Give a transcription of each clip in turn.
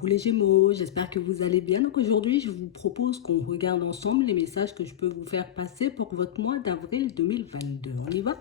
Coucou les Gémeaux, j'espère que vous allez bien. Donc aujourd'hui, je vous propose qu'on regarde ensemble les messages que je peux vous faire passer pour votre mois d'avril 2022. On y va?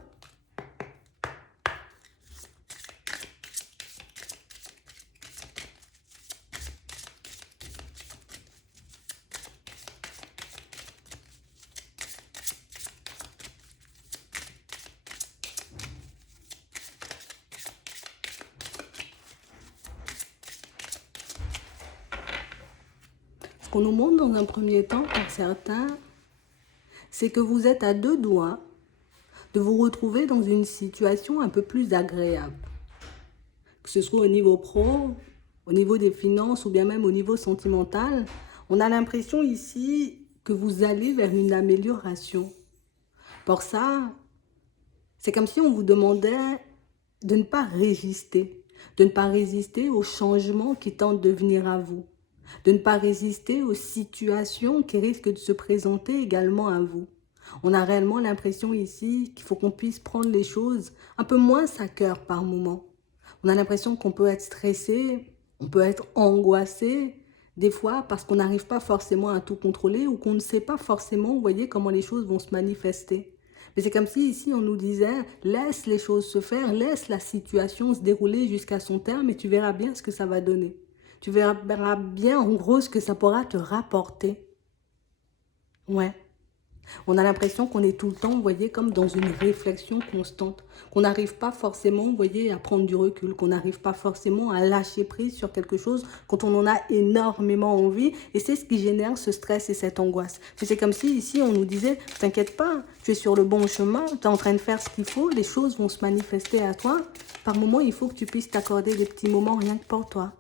Ce qu'on nous montre dans un premier temps, pour certains, c'est que vous êtes à deux doigts de vous retrouver dans une situation un peu plus agréable. Que ce soit au niveau pro, au niveau des finances ou bien même au niveau sentimental, on a l'impression ici que vous allez vers une amélioration. Pour ça, c'est comme si on vous demandait de ne pas résister, de ne pas résister aux changements qui tentent de venir à vous, de ne pas résister aux situations qui risquent de se présenter également à vous. On a réellement l'impression ici qu'il faut qu'on puisse prendre les choses un peu moins à cœur par moment. On a l'impression qu'on peut être stressé, on peut être angoissé, des fois parce qu'on n'arrive pas forcément à tout contrôler ou qu'on ne sait pas forcément, vous voyez, comment les choses vont se manifester. Mais c'est comme si ici on nous disait, laisse les choses se faire, laisse la situation se dérouler jusqu'à son terme et tu verras bien ce que ça va donner. Tu verras bien en gros ce que ça pourra te rapporter. Ouais. On a l'impression qu'on est tout le temps, vous voyez, comme dans une réflexion constante, qu'on n'arrive pas forcément, vous voyez, à prendre du recul, qu'on n'arrive pas forcément à lâcher prise sur quelque chose quand on en a énormément envie. Et c'est ce qui génère ce stress et cette angoisse. C'est comme si ici, on nous disait, t'inquiète pas, tu es sur le bon chemin, tu es en train de faire ce qu'il faut, les choses vont se manifester à toi. Par moment, il faut que tu puisses t'accorder des petits moments rien que pour toi.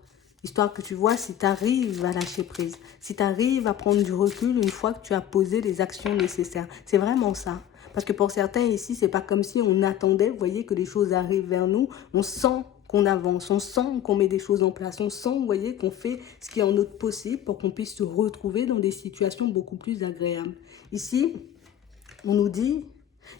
Histoire que tu vois si tu arrives à lâcher prise, si tu arrives à prendre du recul une fois que tu as posé les actions nécessaires. C'est vraiment ça. Parce que pour certains ici, c'est pas comme si on attendait, vous voyez, que les choses arrivent vers nous. On sent qu'on avance, on sent qu'on met des choses en place, on sent, vous voyez, qu'on fait ce qui est en notre possible pour qu'on puisse se retrouver dans des situations beaucoup plus agréables. Ici, on nous dit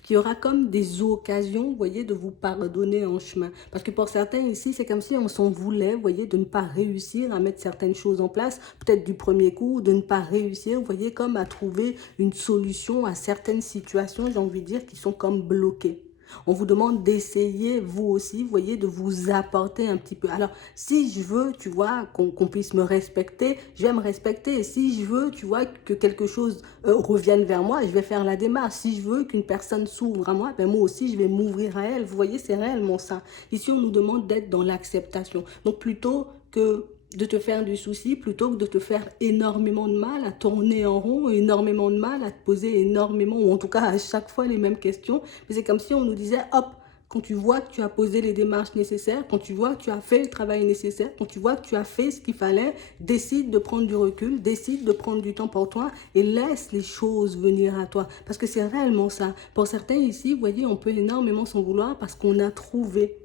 qu'il y aura comme des occasions, vous voyez, de vous pardonner en chemin. Parce que pour certains ici, c'est comme si on s'en voulait, vous voyez, de ne pas réussir à mettre certaines choses en place, peut-être du premier coup, de ne pas réussir, vous voyez, comme à trouver une solution à certaines situations, j'ai envie de dire, qui sont comme bloquées. On vous demande d'essayer, vous aussi, vous voyez, de vous apporter un petit peu. Alors, si je veux, tu vois, qu'on puisse me respecter, je vais me respecter. Et si je veux, tu vois, que quelque chose revienne vers moi, je vais faire la démarche. Si je veux qu'une personne s'ouvre à moi, ben moi aussi, je vais m'ouvrir à elle. Vous voyez, c'est réellement ça. Ici, on nous demande d'être dans l'acceptation. Donc, plutôt que de te faire du souci plutôt que de te faire énormément de mal à tourner en rond, énormément de mal à te poser énormément, ou en tout cas à chaque fois les mêmes questions. Mais c'est comme si on nous disait, hop, quand tu vois que tu as posé les démarches nécessaires, quand tu vois que tu as fait le travail nécessaire, quand tu vois que tu as fait ce qu'il fallait, décide de prendre du recul, décide de prendre du temps pour toi et laisse les choses venir à toi. Parce que c'est réellement ça. Pour certains ici, vous voyez, on peut énormément s'en vouloir parce qu'on a trouvé.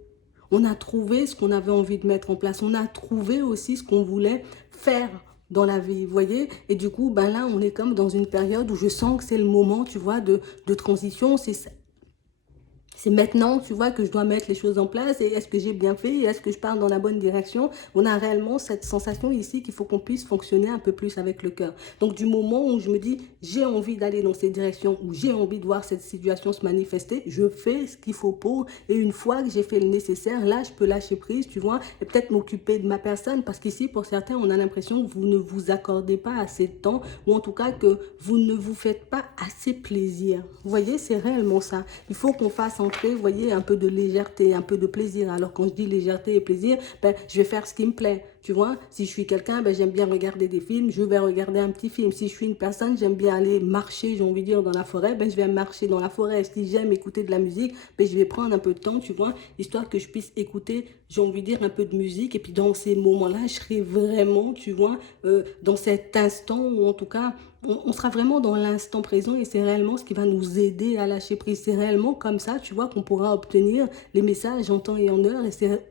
On a trouvé ce qu'on avait envie de mettre en place. On a trouvé aussi ce qu'on voulait faire dans la vie, vous voyez. Et du coup, ben là, on est comme dans une période où je sens que c'est le moment, tu vois, de transition. C'est maintenant, tu vois, que je dois mettre les choses en place et est-ce que j'ai bien fait et est-ce que je pars dans la bonne direction. On a réellement cette sensation ici qu'il faut qu'on puisse fonctionner un peu plus avec le cœur. Donc du moment où je me dis j'ai envie d'aller dans cette direction, où j'ai envie de voir cette situation se manifester, je fais ce qu'il faut pour et une fois que j'ai fait le nécessaire, là je peux lâcher prise, tu vois, et peut-être m'occuper de ma personne parce qu'ici pour certains on a l'impression que vous ne vous accordez pas assez de temps ou en tout cas que vous ne vous faites pas assez plaisir. Vous voyez, c'est réellement ça. Il faut qu'on fasse entrer, vous voyez, un peu de légèreté, un peu de plaisir. Alors quand je dis légèreté et plaisir, ben, je vais faire ce qui me plaît. Tu vois, si je suis quelqu'un, ben, j'aime bien regarder des films, je vais regarder un petit film. Si je suis une personne, j'aime bien aller marcher, j'ai envie de dire, dans la forêt, ben, je vais marcher dans la forêt. Si j'aime écouter de la musique, ben, je vais prendre un peu de temps, tu vois, histoire que je puisse écouter, j'ai envie de dire, un peu de musique. Et puis dans ces moments-là, je serai vraiment, tu vois, dans cet instant, ou en tout cas, on sera vraiment dans l'instant présent et c'est réellement ce qui va nous aider à lâcher prise. C'est réellement comme ça, tu vois, qu'on pourra obtenir les messages en temps et en heure et c'est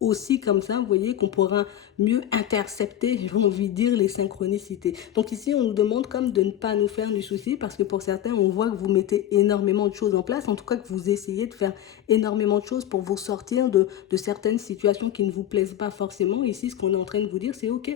aussi comme ça, vous voyez, qu'on pourra mieux intercepter, j'ai envie de dire, les synchronicités. Donc ici, on nous demande comme de ne pas nous faire du souci parce que pour certains, on voit que vous mettez énormément de choses en place, en tout cas que vous essayez de faire énormément de choses pour vous sortir de certaines situations qui ne vous plaisent pas forcément. Ici, ce qu'on est en train de vous dire, c'est OK,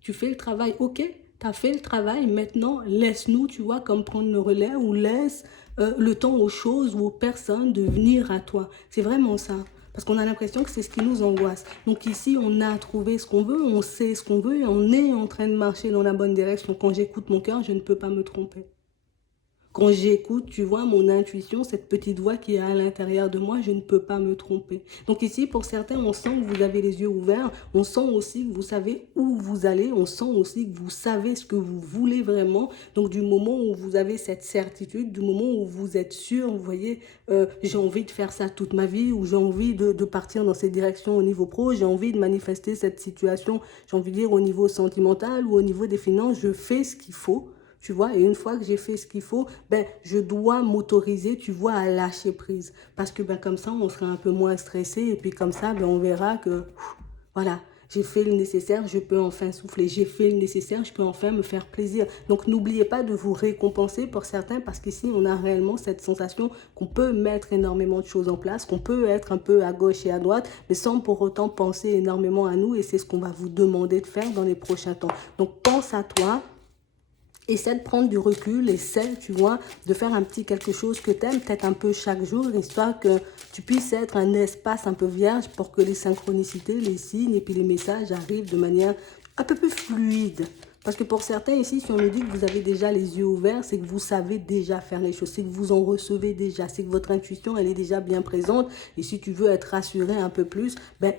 tu fais le travail, OK, tu as fait le travail, maintenant laisse-nous, tu vois, comme prendre le relais ou laisse le temps aux choses ou aux personnes de venir à toi. C'est vraiment ça. Parce qu'on a l'impression que c'est ce qui nous angoisse. Donc ici, on a trouvé ce qu'on veut, on sait ce qu'on veut et on est en train de marcher dans la bonne direction. Quand j'écoute mon cœur, je ne peux pas me tromper. Quand j'écoute, tu vois, mon intuition, cette petite voix qui est à l'intérieur de moi, je ne peux pas me tromper. Donc ici, pour certains, on sent que vous avez les yeux ouverts, on sent aussi que vous savez où vous allez, on sent aussi que vous savez ce que vous voulez vraiment. Donc du moment où vous avez cette certitude, du moment où vous êtes sûr, vous voyez, j'ai envie de faire ça toute ma vie, ou j'ai envie de partir dans cette direction au niveau pro, j'ai envie de manifester cette situation, j'ai envie de dire au niveau sentimental ou au niveau des finances, je fais ce qu'il faut. Tu vois, et une fois que j'ai fait ce qu'il faut, ben, je dois m'autoriser, tu vois, à lâcher prise. Parce que ben, comme ça, on sera un peu moins stressé. Et puis comme ça, ben, on verra que, voilà, j'ai fait le nécessaire, je peux enfin souffler. J'ai fait le nécessaire, je peux enfin me faire plaisir. Donc n'oubliez pas de vous récompenser pour certains, parce qu'ici, on a réellement cette sensation qu'on peut mettre énormément de choses en place, qu'on peut être un peu à gauche et à droite, mais sans pour autant penser énormément à nous. Et c'est ce qu'on va vous demander de faire dans les prochains temps. Donc pense à toi. Essaie de prendre du recul, essaie, tu vois, de faire un petit quelque chose que tu aimes, peut-être un peu chaque jour, histoire que tu puisses être un espace un peu vierge pour que les synchronicités, les signes et puis les messages arrivent de manière un peu plus fluide. Parce que pour certains ici, si on nous dit que vous avez déjà les yeux ouverts, c'est que vous savez déjà faire les choses, c'est que vous en recevez déjà, c'est que votre intuition, elle est déjà bien présente. Et si tu veux être rassuré un peu plus, ben,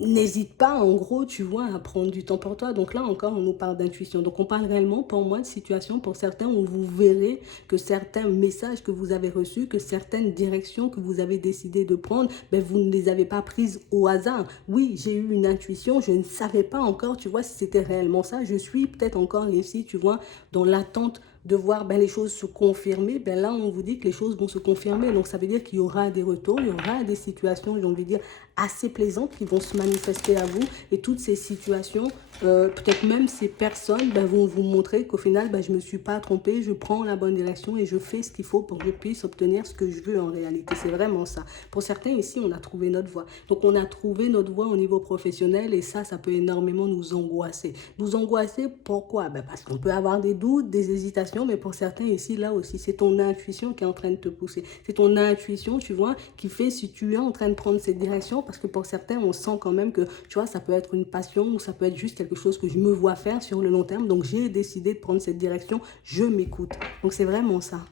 n'hésite pas, en gros, tu vois, à prendre du temps pour toi. Donc là, encore, on nous parle d'intuition. Donc on parle réellement, pour moi, de situations, pour certains, où vous verrez que certains messages que vous avez reçus, que certaines directions que vous avez décidé de prendre, ben, vous ne les avez pas prises au hasard. Oui, j'ai eu une intuition, je ne savais pas encore, tu vois, si c'était réellement ça. Je suis peut-être encore ici, tu vois, dans l'attente de voir ben, les choses se confirmer, ben là on vous dit que les choses vont se confirmer. Donc ça veut dire qu'il y aura des retours, il y aura des situations, j'ai envie de dire, assez plaisantes qui vont se manifester à vous. Et toutes ces situations, peut-être même ces personnes ben, vont vous montrer qu'au final, ben, je ne me suis pas trompée, je prends la bonne direction et je fais ce qu'il faut pour que je puisse obtenir ce que je veux en réalité. C'est vraiment ça. Pour certains ici, on a trouvé notre voie. Donc on a trouvé notre voie au niveau professionnel et ça peut énormément nous angoisser. Nous angoisser, pourquoi? Ben, parce qu'on peut avoir des doutes, des hésitations, mais pour certains ici, là aussi, c'est ton intuition qui est en train de te pousser. C'est ton intuition, tu vois, qui fait si tu es en train de prendre cette direction, parce que pour certains, on sent quand même que, tu vois, ça peut être une passion ou ça peut être juste quelque chose que je me vois faire sur le long terme. Donc, j'ai décidé de prendre cette direction, je m'écoute. Donc, c'est vraiment ça.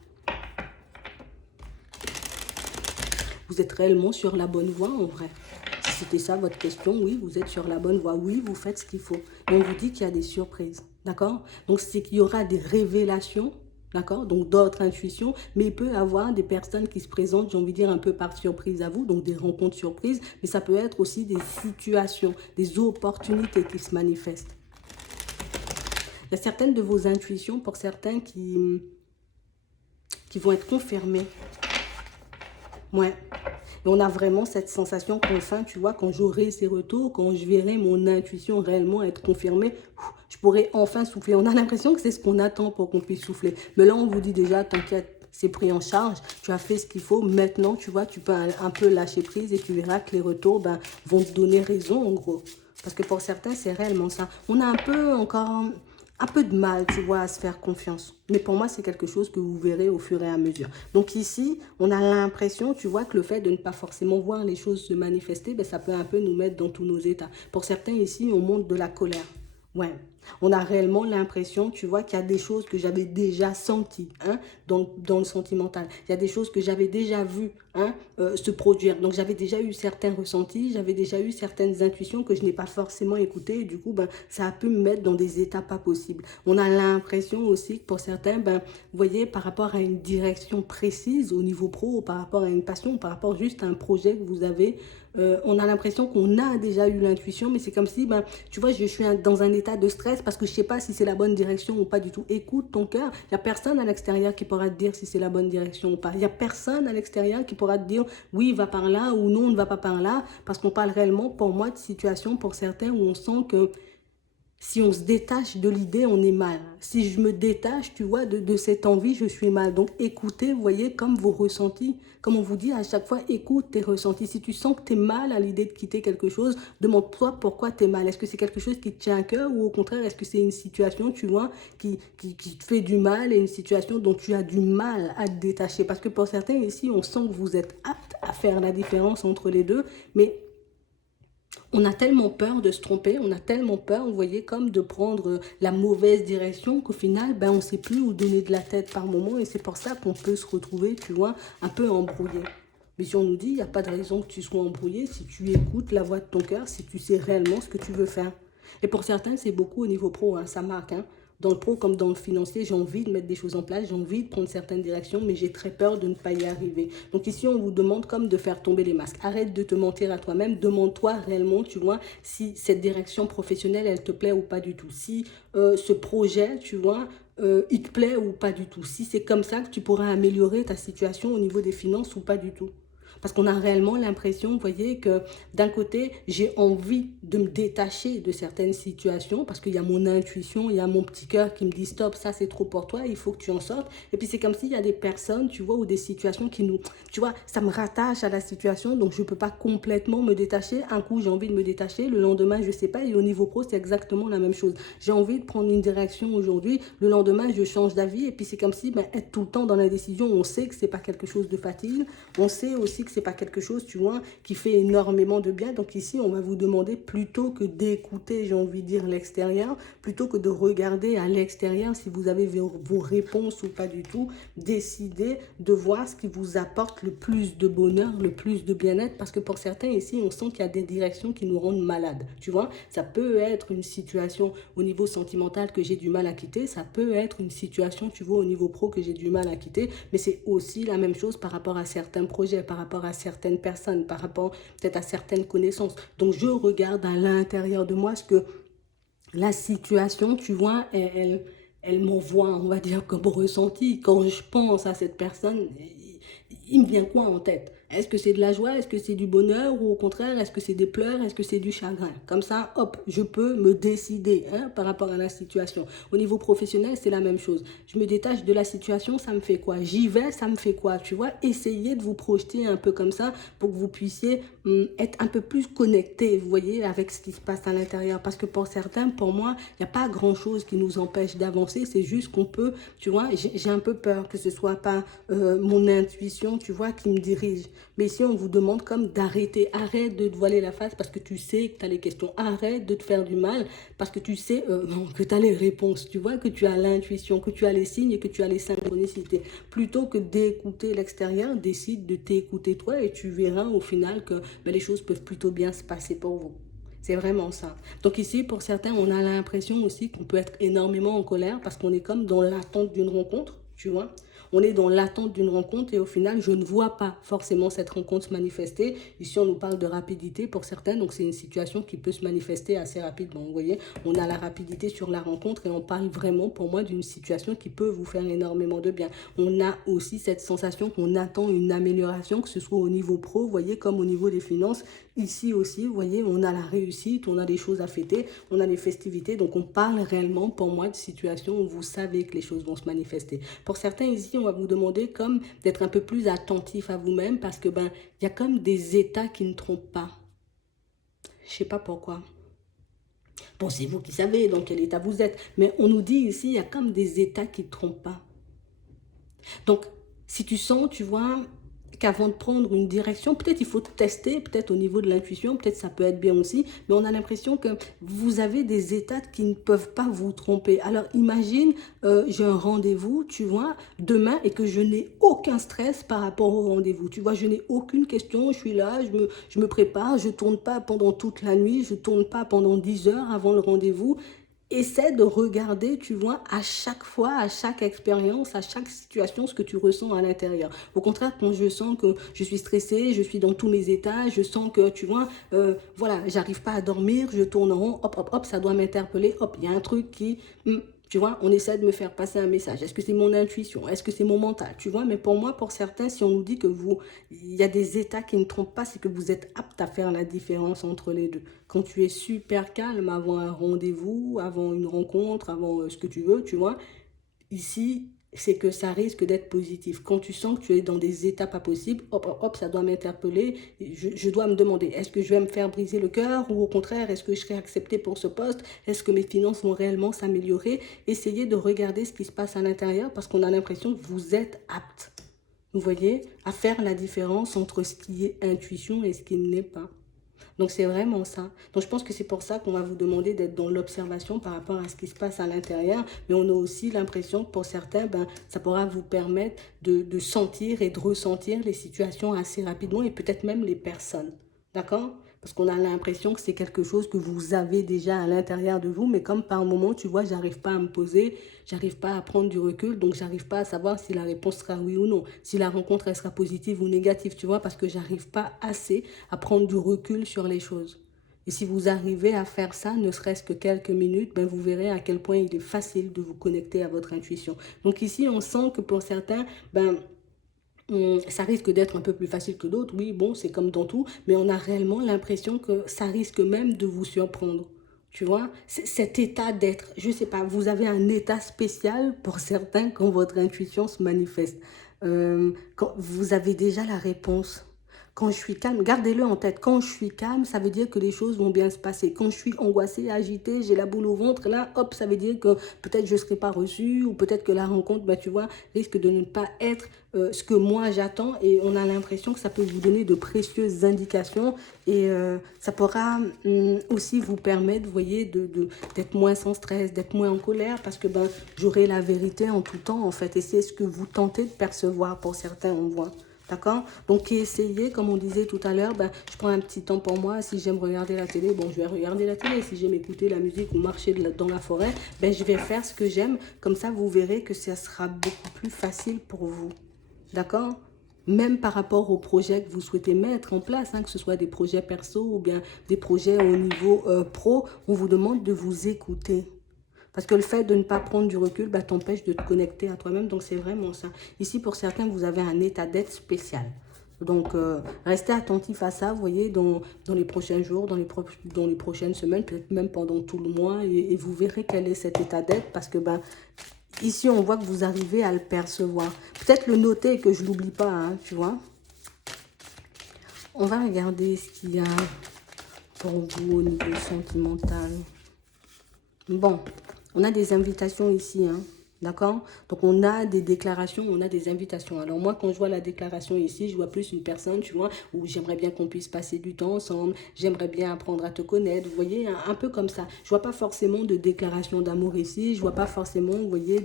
Vous êtes réellement sur la bonne voie, en vrai. Si c'était ça votre question, oui, vous êtes sur la bonne voie. Oui, vous faites ce qu'il faut. Mais on vous dit qu'il y a des surprises, d'accord? Donc, c'est qu'il y aura des révélations, d'accord? Donc, d'autres intuitions, mais il peut y avoir des personnes qui se présentent, j'ai envie de dire, un peu par surprise à vous, donc des rencontres surprises, mais ça peut être aussi des situations, des opportunités qui se manifestent. Il y a certaines de vos intuitions, pour certains, qui vont être confirmées. Ouais. Et on a vraiment cette sensation qu'enfin, tu vois, quand j'aurai ces retours, quand je verrai mon intuition réellement être confirmée, je pourrai enfin souffler. On a l'impression que c'est ce qu'on attend pour qu'on puisse souffler. Mais là, on vous dit déjà, t'inquiète, c'est pris en charge, tu as fait ce qu'il faut. Maintenant, tu vois, tu peux un peu lâcher prise et tu verras que les retours vont te donner raison, en gros. Parce que pour certains, c'est réellement ça. On a encore un peu de mal, tu vois, à se faire confiance. Mais pour moi, c'est quelque chose que vous verrez au fur et à mesure. Donc ici, on a l'impression, tu vois, que le fait de ne pas forcément voir les choses se manifester, ben, ça peut un peu nous mettre dans tous nos états. Pour certains ici, on monte de la colère. Ouais. On a réellement l'impression, tu vois, qu'il y a des choses que j'avais déjà senties dans le sentimental. Il y a des choses que j'avais déjà vues se produire. Donc, j'avais déjà eu certains ressentis, j'avais déjà eu certaines intuitions que je n'ai pas forcément écoutées. Et du coup, ça a pu me mettre dans des états pas possibles. On a l'impression aussi que pour certains, vous voyez, par rapport à une direction précise au niveau pro, ou par rapport à une passion, par rapport juste à un projet que vous avez, on a l'impression qu'on a déjà eu l'intuition, mais c'est comme si, tu vois, je suis dans un état de stress stress parce que je sais pas si c'est la bonne direction ou pas du tout. Écoute ton cœur. Il n'y a personne à l'extérieur qui pourra te dire si c'est la bonne direction ou pas. Il n'y a personne à l'extérieur qui pourra te dire oui, va par là ou non, ne va pas par là. Parce qu'on parle réellement, pour moi, de situations pour certains où on sent que si on se détache de l'idée, on est mal. Si je me détache, tu vois, de cette envie, je suis mal. Donc écoutez, vous voyez, comme vos ressentis, comme on vous dit à chaque fois, écoute tes ressentis. Si tu sens que tu es mal à l'idée de quitter quelque chose, demande-toi pourquoi tu es mal. Est-ce que c'est quelque chose qui te tient à cœur ou au contraire, est-ce que c'est une situation, tu vois, qui te fait du mal et une situation dont tu as du mal à te détacher? Parce que pour certains ici, on sent que vous êtes apte à faire la différence entre les deux, mais on a tellement peur de se tromper, on a tellement peur, vous voyez, comme de prendre la mauvaise direction qu'au final, ben, on ne sait plus où donner de la tête par moment et c'est pour ça qu'on peut se retrouver, tu vois, un peu embrouillé. Mais si on nous dit, il n'y a pas de raison que tu sois embrouillé si tu écoutes la voix de ton cœur, si tu sais réellement ce que tu veux faire. Et pour certains, c'est beaucoup au niveau pro, hein, ça marque, hein. Dans le pro comme dans le financier, j'ai envie de mettre des choses en place, j'ai envie de prendre certaines directions, mais j'ai très peur de ne pas y arriver. Donc ici, on vous demande comme de faire tomber les masques. Arrête de te mentir à toi-même, demande-toi réellement, tu vois, si cette direction professionnelle, elle te plaît ou pas du tout. Si ce projet, tu vois, il te plaît ou pas du tout. Si c'est comme ça que tu pourras améliorer ta situation au niveau des finances ou pas du tout. Parce qu'on a réellement l'impression, vous voyez, que d'un côté, j'ai envie de me détacher de certaines situations parce qu'il y a mon intuition, il y a mon petit cœur qui me dit stop, ça c'est trop pour toi, il faut que tu en sortes. Et puis c'est comme s'il y a des personnes, tu vois, ou des situations qui nous, tu vois, ça me rattache à la situation, donc je ne peux pas complètement me détacher. Un coup, j'ai envie de me détacher, le lendemain, je ne sais pas. Et au niveau pro, c'est exactement la même chose. J'ai envie de prendre une direction aujourd'hui, le lendemain, je change d'avis. Et puis c'est comme si être tout le temps dans la décision, on sait que ce n'est pas quelque chose de facile. On sait aussi que c'est pas quelque chose, tu vois, qui fait énormément de bien. Donc ici, on va vous demander plutôt que d'écouter, j'ai envie de dire, l'extérieur, plutôt que de regarder à l'extérieur si vous avez vos réponses ou pas du tout, décidez de voir ce qui vous apporte le plus de bonheur, le plus de bien-être, parce que pour certains ici, on sent qu'il y a des directions qui nous rendent malades, tu vois. Ça peut être une situation au niveau sentimental que j'ai du mal à quitter, ça peut être une situation, tu vois, au niveau pro que j'ai du mal à quitter, mais c'est aussi la même chose par rapport à certains projets, par rapport à certaines personnes, par rapport peut-être à certaines connaissances. Donc je regarde à l'intérieur de moi ce que la situation, tu vois, elle m'envoie, on va dire, comme ressenti. Quand je pense à cette personne, il me vient quoi en tête? Est-ce que c'est de la joie? Est-ce que c'est du bonheur? Ou au contraire, est-ce que c'est des pleurs? Est-ce que c'est du chagrin? Comme ça, hop, je peux me décider par rapport à la situation. Au niveau professionnel, c'est la même chose. Je me détache de la situation, ça me fait quoi? J'y vais, ça me fait quoi? Tu vois, essayez de vous projeter un peu comme ça pour que vous puissiez être un peu plus connecté, vous voyez, avec ce qui se passe à l'intérieur. Parce que pour certains, pour moi, il n'y a pas grand-chose qui nous empêche d'avancer. C'est juste qu'on peut, tu vois, j'ai un peu peur que ce soit pas mon intuition, tu vois, qui me dirige. Mais ici, on vous demande comme d'arrêter. Arrête de te voiler la face parce que tu sais que tu as les questions. Arrête de te faire du mal parce que tu sais que tu as les réponses. Tu vois, que tu as l'intuition, que tu as les signes et que tu as les synchronicités. Plutôt que d'écouter l'extérieur, décide de t'écouter toi et tu verras au final que les choses peuvent plutôt bien se passer pour vous. C'est vraiment ça. Donc ici, pour certains, on a l'impression aussi qu'on peut être énormément en colère parce qu'on est comme dans l'attente d'une rencontre, tu vois. On est dans l'attente d'une rencontre et au final, je ne vois pas forcément cette rencontre se manifester. Ici, on nous parle de rapidité pour certains, donc c'est une situation qui peut se manifester assez rapidement. Vous voyez, on a la rapidité sur la rencontre et on parle vraiment pour moi d'une situation qui peut vous faire énormément de bien. On a aussi cette sensation qu'on attend une amélioration, que ce soit au niveau pro, vous voyez, comme au niveau des finances. Ici aussi, vous voyez, on a la réussite, on a des choses à fêter, on a des festivités. Donc, on parle réellement, pour moi, de situations où vous savez que les choses vont se manifester. Pour certains ici, on va vous demander comme d'être un peu plus attentif à vous-même parce que, il y a comme des états qui ne trompent pas. Je sais pas pourquoi. Bon, c'est vous qui savez dans quel état vous êtes. Mais on nous dit ici, il y a comme des états qui ne trompent pas. Donc, si tu sens, tu vois, qu'avant de prendre une direction, peut-être il faut tester, peut-être au niveau de l'intuition, peut-être ça peut être bien aussi, mais on a l'impression que vous avez des états qui ne peuvent pas vous tromper. Alors imagine, j'ai un rendez-vous, tu vois, demain et que je n'ai aucun stress par rapport au rendez-vous. Tu vois, je n'ai aucune question, je suis là, je me prépare, je ne tourne pas pendant toute la nuit, je ne tourne pas pendant 10 heures avant le rendez-vous. essaie de regarder, tu vois, à chaque fois, à chaque expérience, à chaque situation, ce que tu ressens à l'intérieur. Au contraire, quand je sens que je suis stressée, je suis dans tous mes états, je sens que, tu vois, voilà, j'arrive pas à dormir, je tourne en rond, hop, hop, hop, ça doit m'interpeller, hop, il y a un truc qui... tu vois, on essaie de me faire passer un message. Est-ce que c'est mon intuition? Est-ce que c'est mon mental? Tu vois, mais pour moi, pour certains, si on nous dit que il y a des états qui ne trompent pas, c'est que vous êtes apte à faire la différence entre les deux. Quand tu es super calme avant un rendez-vous, avant une rencontre, avant ce que tu veux, tu vois, ici, c'est que ça risque d'être positif. Quand tu sens que tu es dans des états pas possibles, hop, hop, hop, ça doit m'interpeller. Je dois me demander, est-ce que je vais me faire briser le cœur ou au contraire, est-ce que je serai accepté pour ce poste? Est-ce que mes finances vont réellement s'améliorer? Essayez de regarder ce qui se passe à l'intérieur parce qu'on a l'impression que vous êtes apte, vous voyez, à faire la différence entre ce qui est intuition et ce qui ne l'est pas. Donc c'est vraiment ça. Donc je pense que c'est pour ça qu'on va vous demander d'être dans l'observation par rapport à ce qui se passe à l'intérieur. Mais on a aussi l'impression que pour certains, ben, ça pourra vous permettre de sentir et de ressentir les situations assez rapidement et peut-être même les personnes. D'accord? Parce qu'on a l'impression que c'est quelque chose que vous avez déjà à l'intérieur de vous, mais comme par moment, tu vois, j'arrive pas à me poser, j'arrive pas à prendre du recul, donc j'arrive pas à savoir si la réponse sera oui ou non, si la rencontre elle sera positive ou négative, tu vois, parce que j'arrive pas assez à prendre du recul sur les choses. Et si vous arrivez à faire ça, ne serait-ce que quelques minutes, ben vous verrez à quel point il est facile de vous connecter à votre intuition. Donc ici, on sent que pour certains, ben ça risque d'être un peu plus facile que d'autres, oui, bon, c'est comme dans tout, mais on a réellement l'impression que ça risque même de vous surprendre. Tu vois, cet état d'être, je sais pas, vous avez un état spécial pour certains quand votre intuition se manifeste. Quand vous avez déjà la réponse. Quand je suis calme, gardez-le en tête, quand je suis calme, ça veut dire que les choses vont bien se passer. Quand je suis angoissée, agitée, j'ai la boule au ventre, là, hop, ça veut dire que peut-être je ne serai pas reçue ou peut-être que la rencontre, ben, tu vois, risque de ne pas être ce que moi j'attends et on a l'impression que ça peut vous donner de précieuses indications et ça pourra aussi vous permettre, vous voyez, d'être moins sans stress, d'être moins en colère parce que ben, j'aurai la vérité en tout temps en fait et c'est ce que vous tentez de percevoir pour certains, on voit. D'accord? Donc, essayez, comme on disait tout à l'heure, ben, je prends un petit temps pour moi. Si j'aime regarder la télé, bon, je vais regarder la télé. Si j'aime écouter la musique ou marcher dans la forêt, ben, je vais faire ce que j'aime. Comme ça, vous verrez que ça sera beaucoup plus facile pour vous. D'accord? Même par rapport aux projets que vous souhaitez mettre en place, hein, que ce soit des projets perso ou bien des projets au niveau pro, on vous demande de vous écouter. Parce que le fait de ne pas prendre du recul bah, t'empêche de te connecter à toi-même. Donc, c'est vraiment ça. Ici, pour certains, vous avez un état d'être spécial. Donc, restez attentif à ça, vous voyez, dans les prochains jours, dans les prochaines semaines, peut-être même pendant tout le mois. Et vous verrez quel est cet état d'être. Parce que, ben, ici, on voit que vous arrivez à le percevoir. Peut-être le noter et que je ne l'oublie pas, hein, tu vois. On va regarder ce qu'il y a pour vous au niveau sentimental. Bon, on a des invitations ici, hein, d'accord? Donc, on a des déclarations, on a des invitations. Alors, moi, quand je vois la déclaration ici, je vois plus une personne, tu vois, où j'aimerais bien qu'on puisse passer du temps ensemble, j'aimerais bien apprendre à te connaître, vous voyez, un peu comme ça. Je vois pas forcément de déclaration d'amour ici, je vois pas forcément, vous voyez,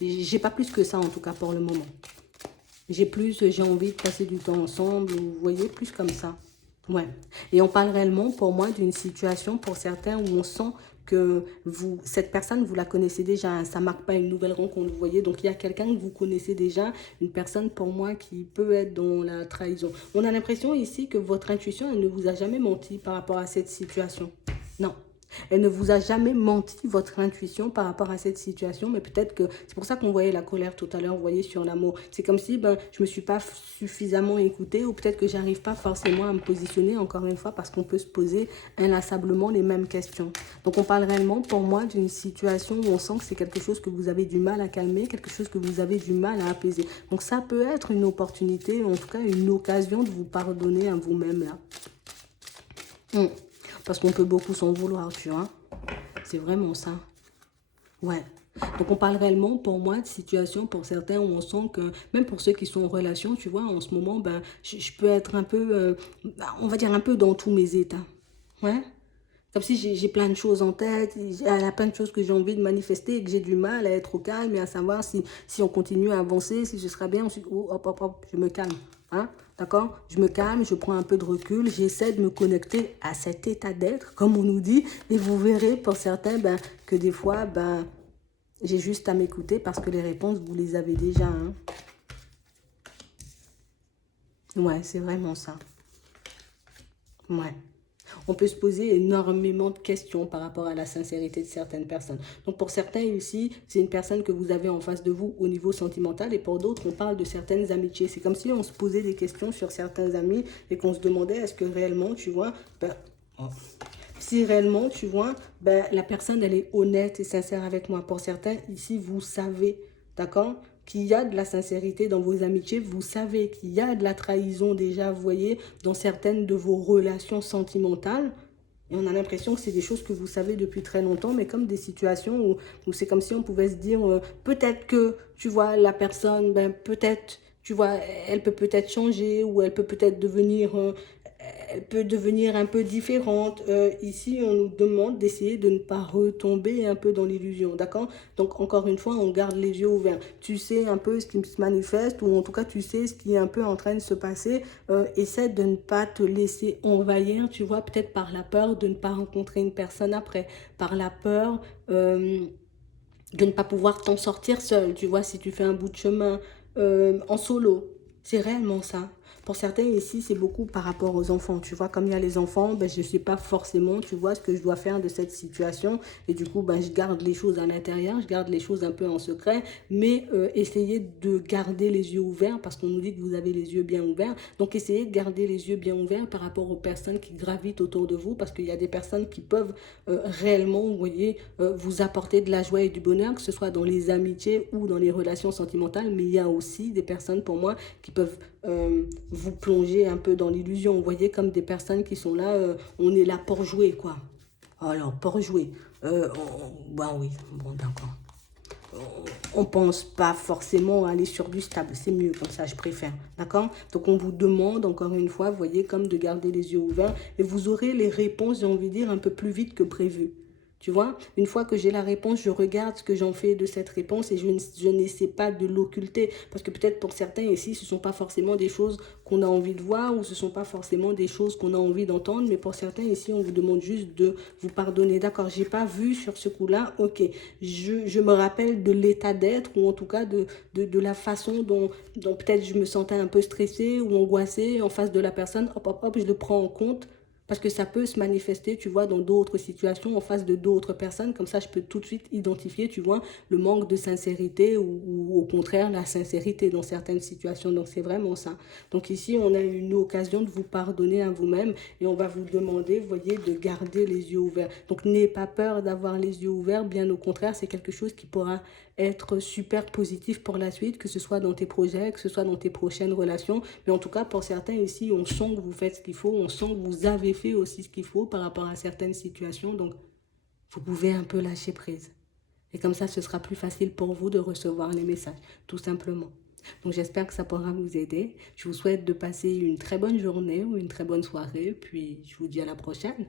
j'ai pas plus que ça, en tout cas, pour le moment. J'ai envie de passer du temps ensemble, vous voyez, plus comme ça. Ouais. Et on parle réellement, pour moi, d'une situation, pour certains, où on sent que cette personne, vous la connaissez déjà. Hein, ça ne marque pas une nouvelle rencontre, vous voyez. Donc, il y a quelqu'un que vous connaissez déjà, une personne, pour moi, qui peut être dans la trahison. On a l'impression ici que votre intuition, elle ne vous a jamais menti par rapport à cette situation. Non. Elle ne vous a jamais menti, votre intuition, par rapport à cette situation, mais peut-être que c'est pour ça qu'on voyait la colère tout à l'heure, vous voyez, sur l'amour. C'est comme si ben, je ne me suis pas suffisamment écoutée ou peut-être que j'arrive pas forcément à me positionner, encore une fois, parce qu'on peut se poser inlassablement les mêmes questions. Donc, on parle réellement, pour moi, d'une situation où on sent que c'est quelque chose que vous avez du mal à calmer, quelque chose que vous avez du mal à apaiser. Donc, ça peut être une opportunité, en tout cas, une occasion de vous pardonner à vous-même, là. Parce qu'on peut beaucoup s'en vouloir, tu vois. C'est vraiment ça. Ouais. Donc, on parle réellement, pour moi, de situation pour certains où on sent que, même pour ceux qui sont en relation, tu vois, en ce moment, ben, je peux être un peu, on va dire un peu dans tous mes états. Ouais. Comme si j'ai plein de choses en tête, il y a plein de choses que j'ai envie de manifester et que j'ai du mal à être au calme et à savoir si on continue à avancer, si ce sera bien, ensuite, oh, hop, hop, hop, je me calme. Hein? D'accord? Je me calme, je prends un peu de recul, j'essaie de me connecter à cet état d'être, comme on nous dit, et vous verrez pour certains que des fois, j'ai juste à m'écouter parce que les réponses, vous les avez déjà. Hein. Ouais, c'est vraiment ça. Ouais. On peut se poser énormément de questions par rapport à la sincérité de certaines personnes. Donc pour certains ici, c'est une personne que vous avez en face de vous au niveau sentimental et pour d'autres, on parle de certaines amitiés. C'est comme si on se posait des questions sur certains amis et qu'on se demandait est-ce que réellement, tu vois, si réellement, tu vois, la personne, elle est honnête et sincère avec moi. Pour certains, ici, vous savez, d'accord, qu'il y a de la sincérité dans vos amitiés. Vous savez qu'il y a de la trahison déjà, vous voyez, dans certaines de vos relations sentimentales. Et on a l'impression que c'est des choses que vous savez depuis très longtemps, mais comme des situations où c'est comme si on pouvait se dire, peut-être que, tu vois, la personne, peut-être, tu vois, elle peut peut-être changer ou elle peut peut-être devenir elle peut devenir un peu différente. Ici, on nous demande d'essayer de ne pas retomber un peu dans l'illusion, d'accord? Donc, encore une fois, on garde les yeux ouverts. Tu sais un peu ce qui se manifeste, ou en tout cas, tu sais ce qui est un peu en train de se passer. Essaie de ne pas te laisser envahir, tu vois, peut-être par la peur de ne pas rencontrer une personne après, par la peur de ne pas pouvoir t'en sortir seul, tu vois, si tu fais un bout de chemin en solo. C'est réellement ça. Pour certains ici, c'est beaucoup par rapport aux enfants. Tu vois, comme il y a les enfants, je ne sais pas forcément, tu vois, ce que je dois faire de cette situation. Et du coup, je garde les choses à l'intérieur, je garde les choses un peu en secret. Mais essayez de garder les yeux ouverts, parce qu'on nous dit que vous avez les yeux bien ouverts. Donc, essayez de garder les yeux bien ouverts par rapport aux personnes qui gravitent autour de vous, parce qu'il y a des personnes qui peuvent réellement, vous voyez, vous apporter de la joie et du bonheur, que ce soit dans les amitiés ou dans les relations sentimentales. Mais il y a aussi des personnes, pour moi, qui peuvent vous plonger un peu dans l'illusion. Vous voyez, comme des personnes qui sont là, on est là pour jouer, quoi. Alors, pour jouer. Oui, bon, d'accord. On pense pas forcément à aller sur du stable. C'est mieux comme ça, je préfère. D'accord? Donc, on vous demande, encore une fois, vous voyez, comme de garder les yeux ouverts. Et vous aurez les réponses, j'ai envie de dire, un peu plus vite que prévu. Tu vois, une fois que j'ai la réponse, je regarde ce que j'en fais de cette réponse et je n'essaie pas de l'occulter. Parce que peut-être pour certains ici, ce ne sont pas forcément des choses qu'on a envie de voir ou ce ne sont pas forcément des choses qu'on a envie d'entendre. Mais pour certains ici, on vous demande juste de vous pardonner. D'accord, j'ai pas vu sur ce coup-là. Ok, je me rappelle de l'état d'être ou en tout cas de la façon dont peut-être je me sentais un peu stressée ou angoissée en face de la personne. Hop, hop, hop, je le prends en compte. Parce que ça peut se manifester, tu vois, dans d'autres situations, en face de d'autres personnes. Comme ça, je peux tout de suite identifier, tu vois, le manque de sincérité ou au contraire la sincérité dans certaines situations. Donc, c'est vraiment ça. Donc, ici, on a une occasion de vous pardonner à vous-même et on va vous demander, vous voyez, de garder les yeux ouverts. Donc, n'ayez pas peur d'avoir les yeux ouverts. Bien au contraire, c'est quelque chose qui pourra être super positif pour la suite, que ce soit dans tes projets, que ce soit dans tes prochaines relations. Mais en tout cas, pour certains ici, on sent que vous faites ce qu'il faut, on sent que vous avez fait aussi ce qu'il faut par rapport à certaines situations. Donc, vous pouvez un peu lâcher prise. Et comme ça, ce sera plus facile pour vous de recevoir les messages, tout simplement. Donc, j'espère que ça pourra vous aider. Je vous souhaite de passer une très bonne journée ou une très bonne soirée. Puis, je vous dis à la prochaine.